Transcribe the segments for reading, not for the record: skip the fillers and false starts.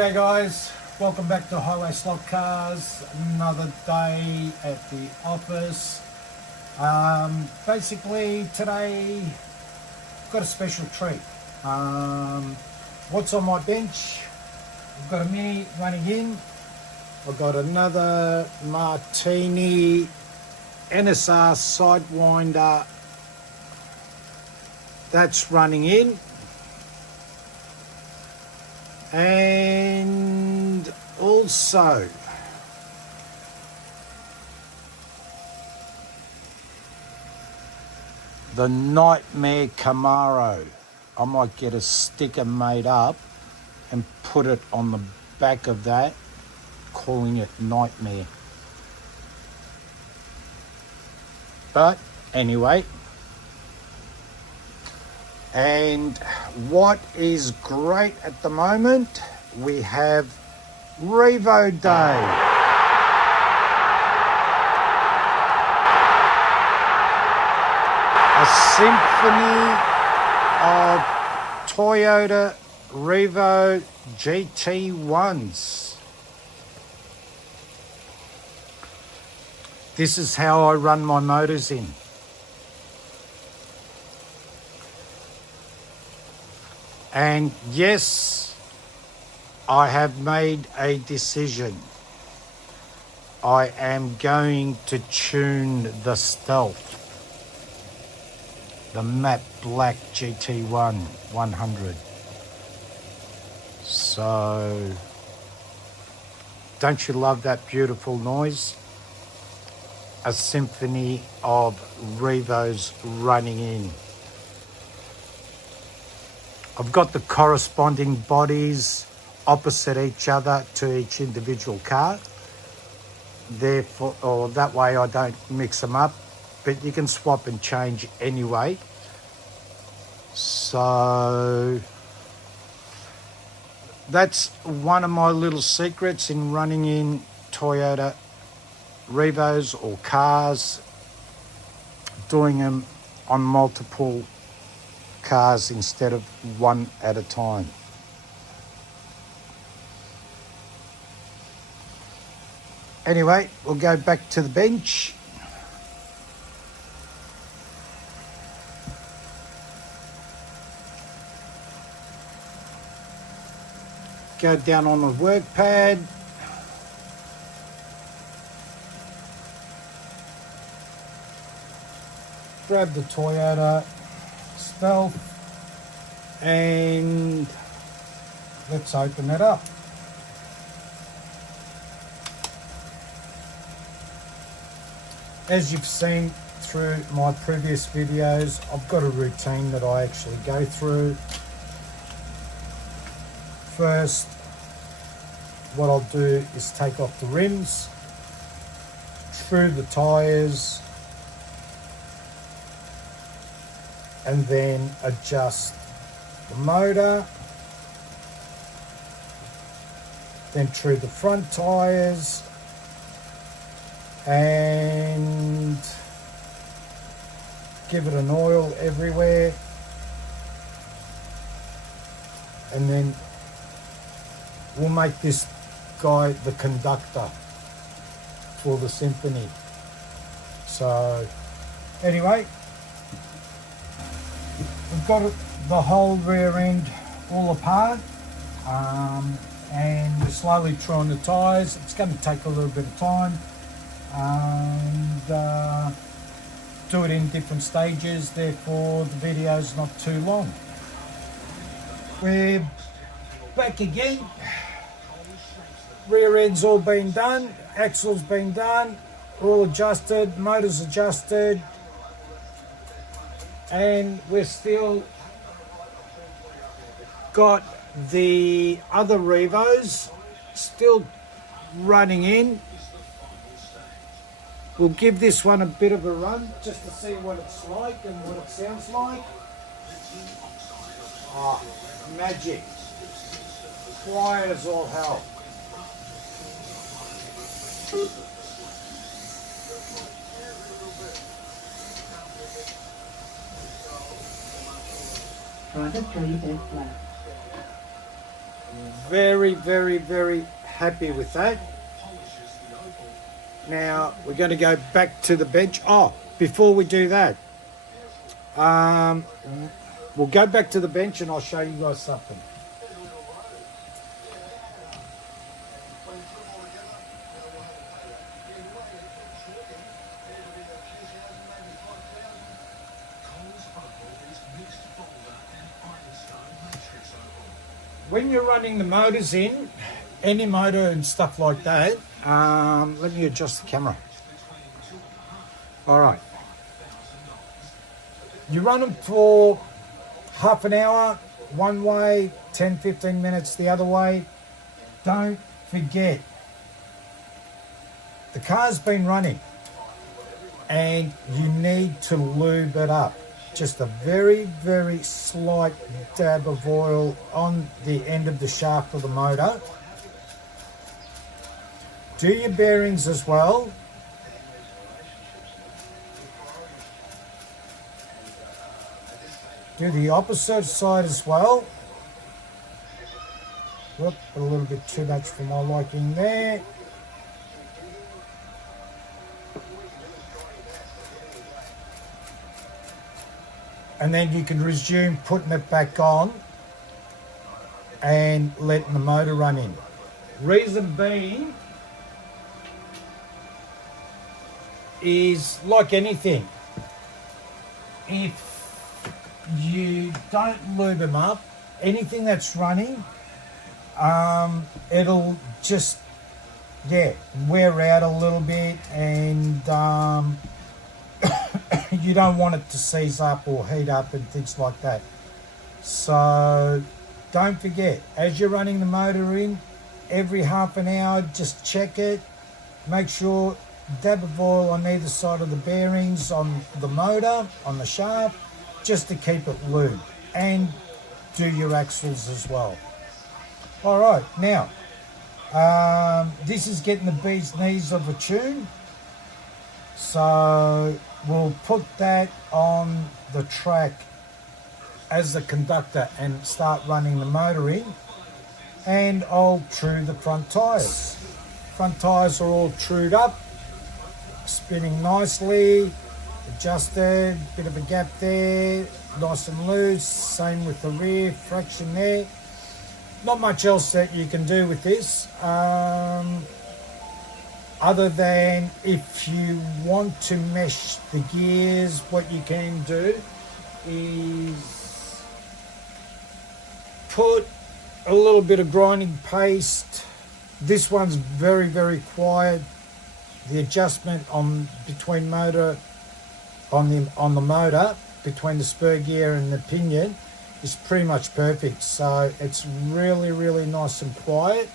G'day guys, welcome back to Highway Slot Cars. Another day at the office. Basically today got a special treat. What's on my bench? I've got a Mini running in. I've got another Martini NSR Sidewinder that's running in. And also the Nightmare Camaro. I might get a sticker made up and put it on the back of that, calling it Nightmare. But anyway, and what is great at the moment, we have Revo Day. A symphony of Toyota Revo GT1s. This is how I run my motors in. And yes, I have made a decision. I am going to tune the Stealth, the matte black GT1 100. So, don't you love that beautiful noise? A symphony of Revos running in. I've got the corresponding bodies opposite each other to each individual car. Therefore, or that way I don't mix them up, but you can swap and change anyway. So that's one of my little secrets in running in Toyota Revos or cars, doing them on multiple cars instead of one at a time. Anyway, we'll go back to the bench. Go down on the work pad. Grab the Toyota Stealth and let's open it up. As you've seen through my previous videos, I've got a routine that I actually go through. First, what I'll do is take off the rims, through the tyres, and then adjust the motor, then through the front tyres, and give it an oil everywhere, and then we'll make this guy the conductor for the symphony. So anyway, we've got the whole rear end all apart, and we're slowly truing the tyres. It's going to take a little bit of time, and do it in different stages, therefore the video's not too long. We're back again. Rear end's all been done, axle's been done, all adjusted, motor's adjusted, and we're still got the other Revos still running in. We'll give this one a bit of a run just to see what it's like and what it sounds like. Oh, magic. Quiet as all hell. Product 30 left. Very, very, very happy with that. Now we're going to go back to the bench. Oh, before we do that, we'll go back to the bench and I'll show you guys something. When you're running the motors in, any motor and stuff like that, let me adjust the camera. All right. You run them for half an hour one way, 10, 15 minutes the other way. Don't forget, the car's been running and you need to lube it up. Just a very, very slight dab of oil on the end of the shaft of the motor. Do your bearings as well. Do the opposite side as well. Whoop, a little bit too much for my liking there. And then you can resume putting it back on and letting the motor run in. Reason being is like anything. If you don't lube them up, anything that's running, it'll just, wear out a little bit and you don't want it to seize up or heat up and things like that. So don't forget, as you're running the motor in, every half an hour, just check it. Make sure, dab of oil on either side of the bearings on the motor, on the shaft, just to keep it lubed. And do your axles as well. All right, now, this is getting the bee's knees of a tune. So we'll put that on the track as the conductor and start running the motor in. And I'll true the front tyres. Front tyres are all trued up, spinning nicely, adjusted, bit of a gap there, nice and loose. Same with the rear, fraction there. Not much else that you can do with this. Other than if you want to mesh the gears, what you can do is put a little bit of grinding paste. This one's very, very quiet. The adjustment on between motor on the motor between the spur gear and the pinion is pretty much perfect. So it's really, really nice and quiet.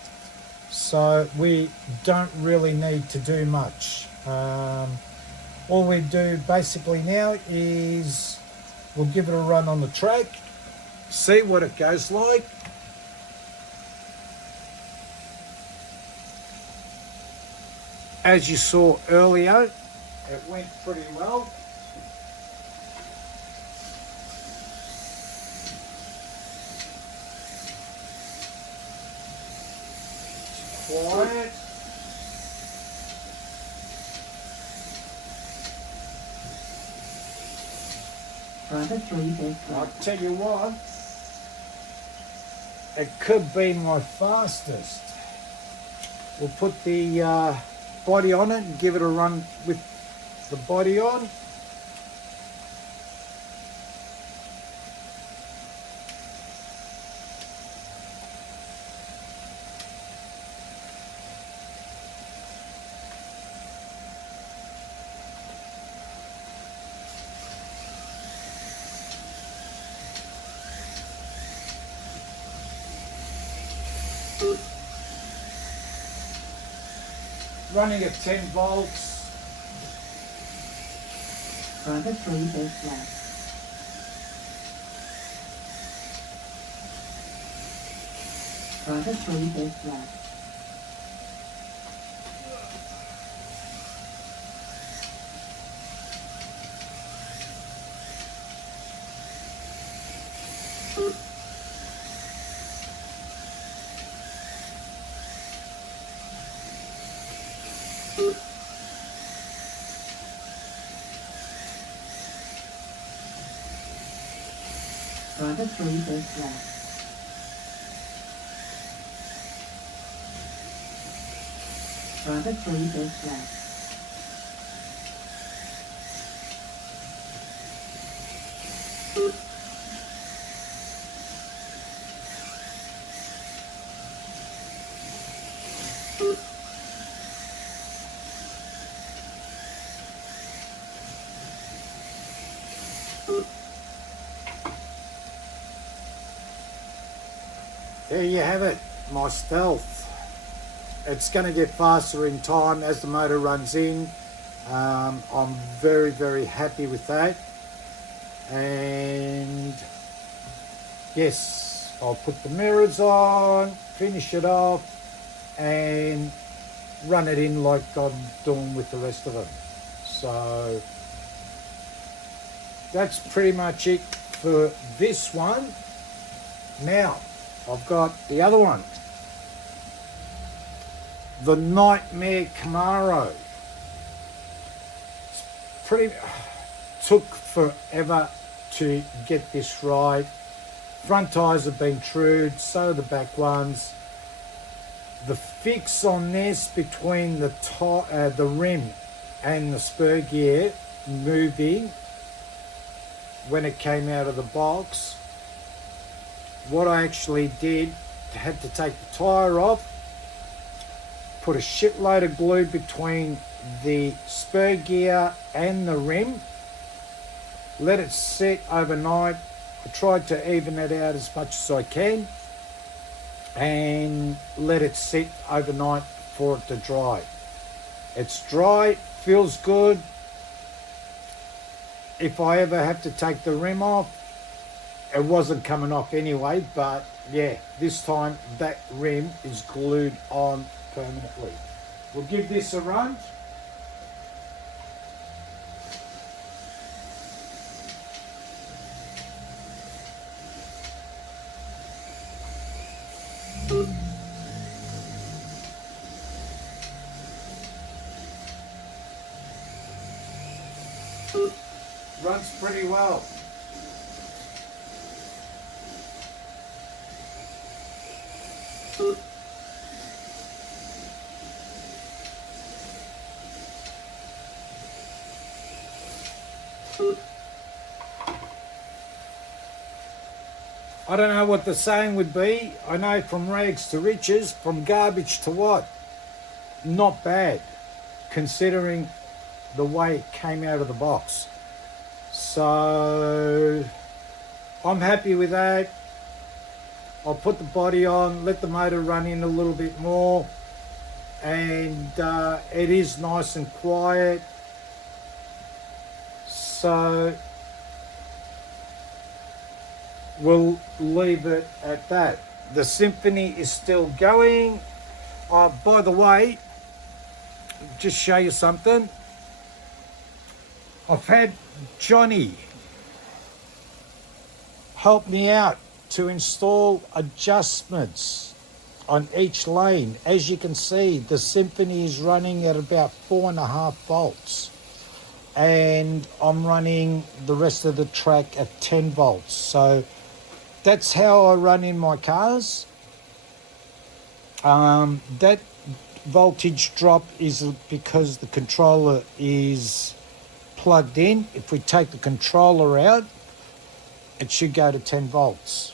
So we don't really need to do much. All we do basically now is we'll give it a run on the track, see what it goes like. As you saw earlier, it went pretty well. Quiet. I'll tell you what, it could be my fastest. We'll put the body on it and give it a run with the body on. Running at 10 volts. Further 3 base left. Further 3 base left. Driver 3 this left. Driver 3 this left. There you have it, my Stealth. It's going to get faster in time as the motor runs in. I'm very, very happy with that. And yes, I'll put the mirrors on, finish it off, and run it in like I'm doing with the rest of them. So that's pretty much it for this one. Now, I've got the other one. The Nightmare Camaro. Took forever to get this right. Front tyres have been trued, so the back ones. The fix on this between the rim and the spur gear moving when it came out of the box. What I actually did, had to take the tyre off, put a shitload of glue between the spur gear and the rim, let it sit overnight. I tried to even it out as much as I can and let it sit overnight for it to dry. It's dry, feels good. If I ever have to take the rim off, it wasn't coming off anyway, but yeah, this time that rim is glued on permanently. We'll give this a run. Runs pretty well. I don't know what the saying would be. I know from rags to riches, from garbage to what? Not bad, considering the way it came out of the box. So I'm happy with that. I'll put the body on, let the motor run in a little bit more, and it is nice and quiet. So we'll leave it at that. The Symphony is still going. By the way, just show you something. I've had Johnny help me out to install adjustments on each lane. As you can see, the Symphony is running at about 4.5 volts. And I'm running the rest of the track at 10 volts. So that's how I run in my cars. That voltage drop is because the controller is plugged in. If we take the controller out, it should go to 10 volts,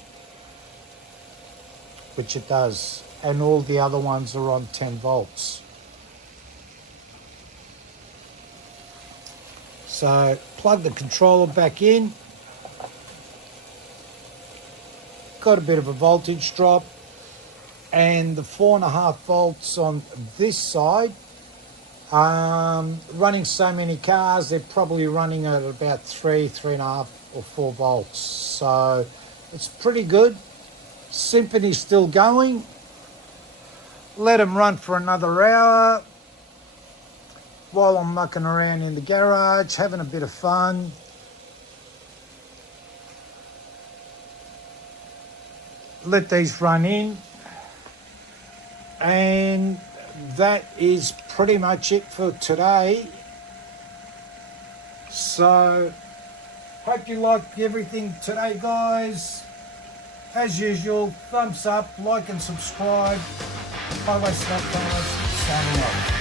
which it does. And all the other ones are on 10 volts. So plug the controller back in. Got a bit of a voltage drop, and the 4.5 volts on this side. Running so many cars, they're probably running at about 3.5 or 4 volts. So it's pretty good. Symphony's still going. Let them run for another hour while I'm mucking around in the garage, having a bit of fun. Let these run in, and that is pretty much it for today. So Hope you liked everything today, guys. As usual, thumbs up, like and subscribe. Highway Stuff Guys, signing off.